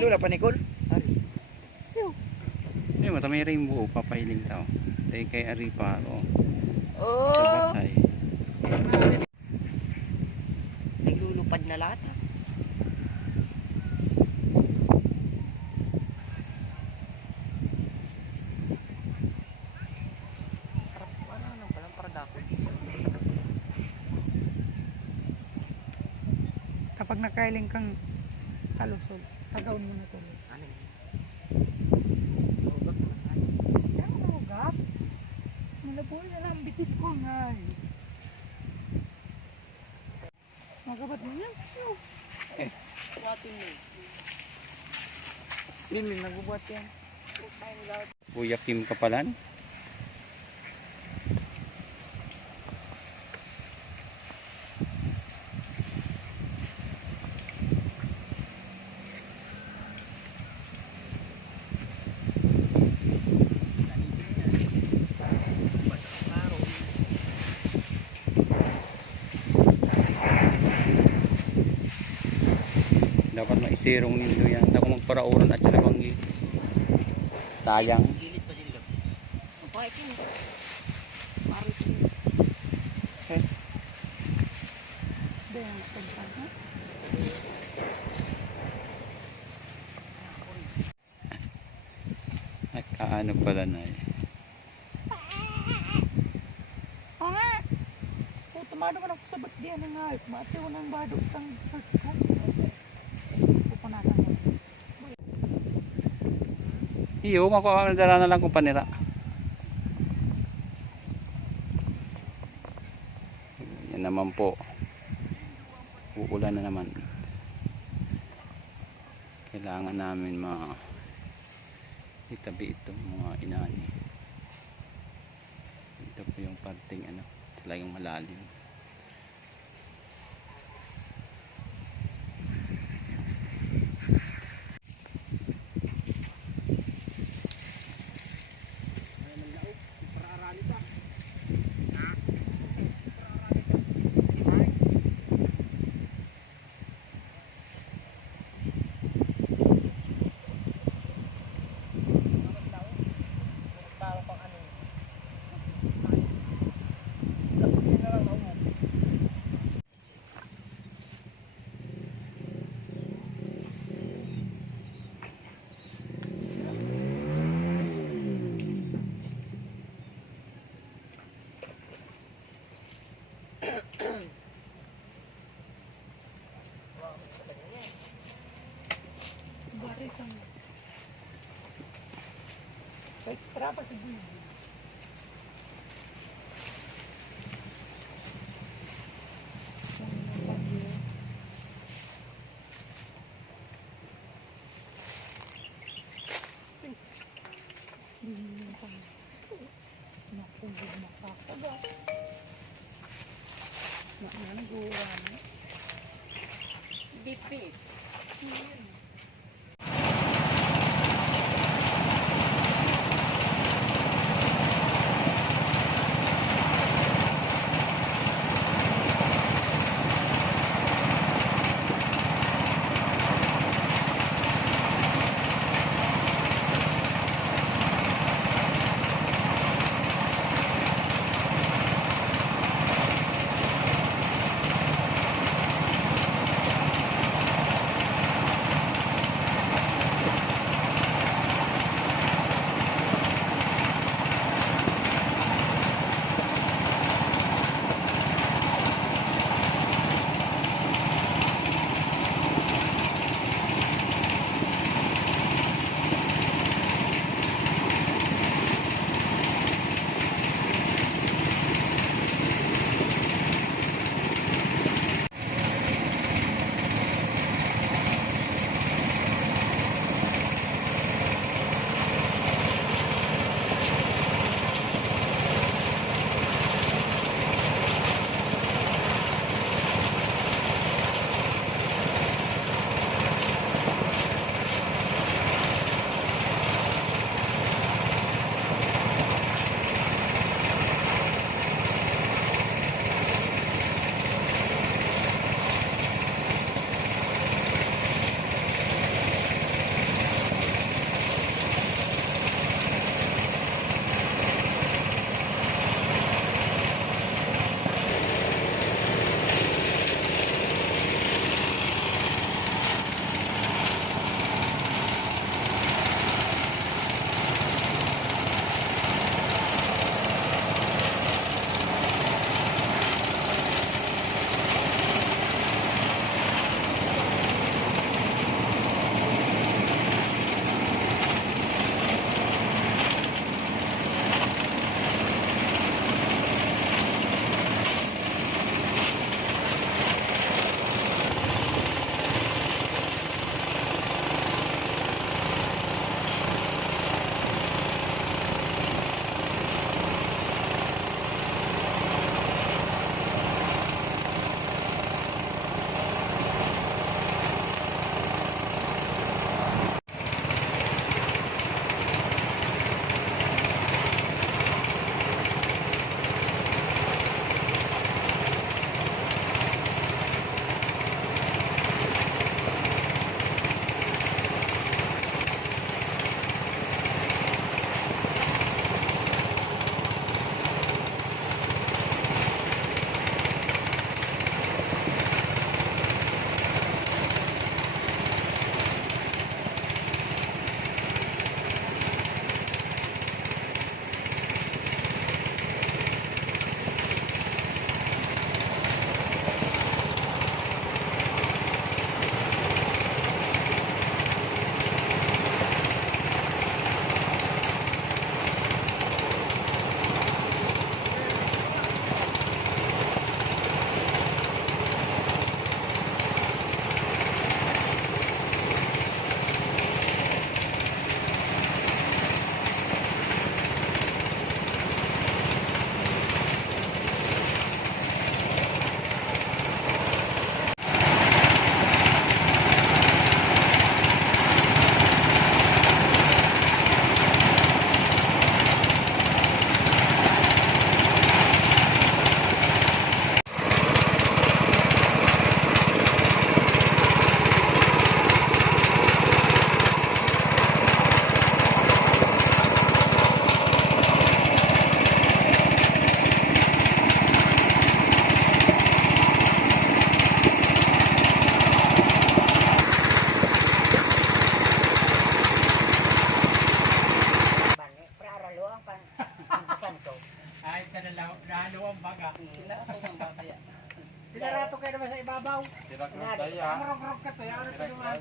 Lula pa Nicole. Hindi mo, may rainbow, papailing tao. Dahil kay Aripa, o. Oh. Sa Batay. Naglulupad na lahat. Ano palang paradako? Kapag nakailing kang kalusog, tagaon mo na tuloy. Ano yun? Kaya mo nahugap? Malaboy na lang, bitis ko nga eh. Magabat mo yan? Natin mo. Hindi, nagubuhat yan. Kuya Kim Kapalan. Dapat maisirong nindo yan. Ako magparauran at sila bang tayang. Gilid pa sila. Ang pahit yun. Marit yun. Hindi, ang pagpag ha? Ay, kaano pala na eh. Oo nga! Kung tumado ka na ako sa ba't diyan na nga. Matiw ng bado sang search ko. Pupunatan mo. Iyo, makakadala na lang kung panira. Yan naman po. Uulan na naman. Kailangan namin itabi itong mga inani. Ito po yung parting ano, talagang malalim. Kahit trapa si Buy. Bipi. ibabaw. Marog-rog ka to. Yan ito naman.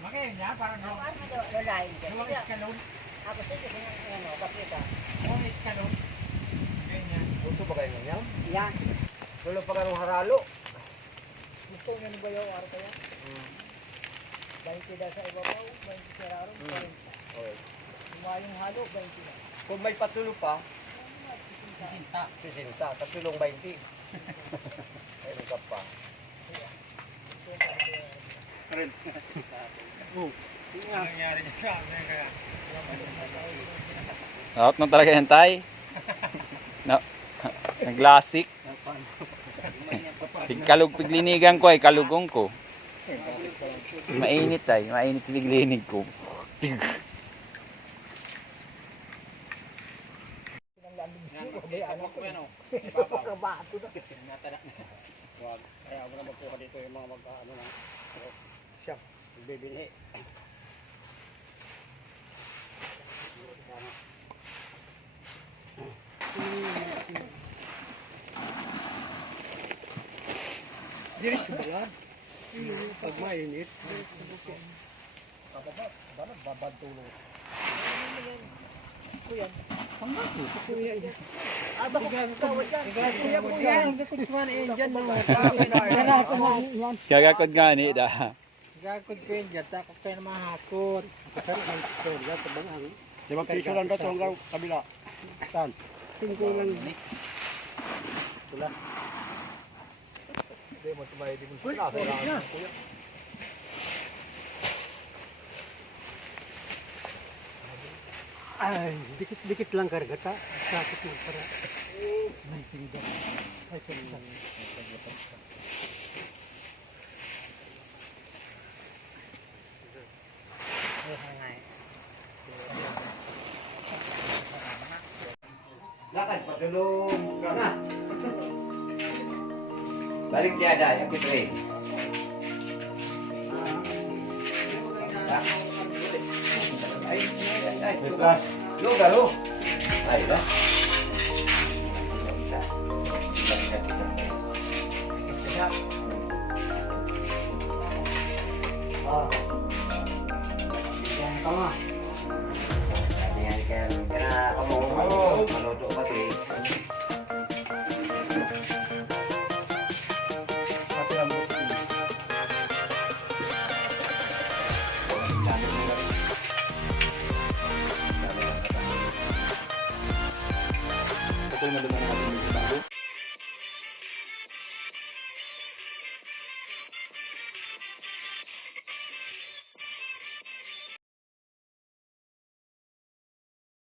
Makaya niya, parang Lalain ka. yung iskalon. Ako sige, ano, kapita. Yung iskalon. Ganyan. Gusto ba kayo ngayon? Yan. Wala pa karong haralo. Gusto nyo ba yung araw kaya? 20 daw sa ibabaw, 20 sa raron, 40. Okay. Yung halo, 20 na. Kung may patulo pa, Sinta. 60. Tapilong 20. Ayun ka pa. Ano nangyari niya sa amin kaya? Out na talaga yan, tay. No. Naglasik. Pigkalog piglinigan ko ay kalugong ko. Mainit ay, mainit piglinig ko. Kabato na. Kaya mo na magkuha dito yung mga mag-ano na. Siya, bibili. Diretso ba yan? Pag mainit. Babad tulong. Kagakod nga ni da. Gagod ko yun dyan. Takot kayo na mahakot. Limang piso lang dito hanggang kabila. Saan? 5 lang. Wala. Hindi mo tumayo din mo sila. Ay, dikit-dikit lang kargata. Sakit mo para. May tingga. Ay, tingga. Lakad, pasulong ka na. Balik dia ada, yang kita ring. Lu galu. Ayo dah. Ah.